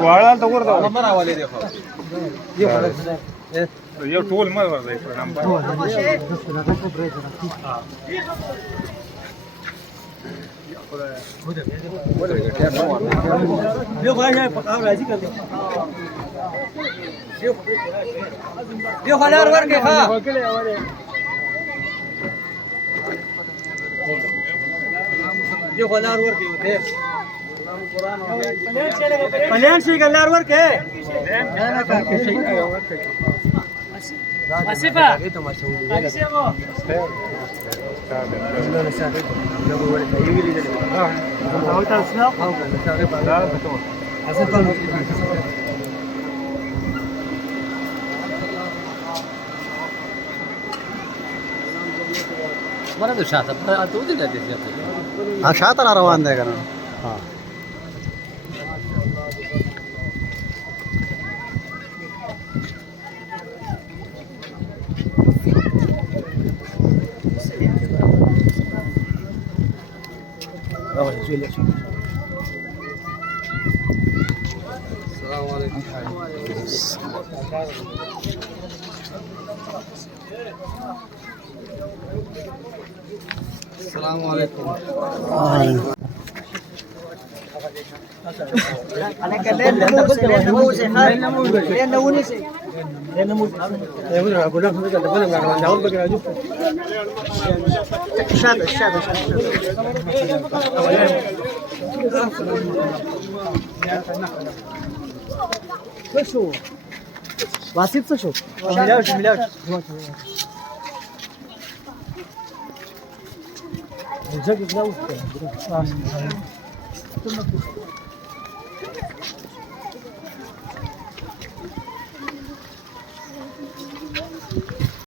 वाळा तवर जाऊ नंबर आवाले देखो ये टोल मत वर दे नंबर यो भाई है पकाव राजी कर दो यो हजार वर के खा यो हजार वर के होते कल्याण से कल्याण वर के आसिफा Asifa mana tuh syata atau tidak dia siapa Shanta रवान आहे का ना हां السلام عليكم انا كلام نموذج شو واسيب شو ملاش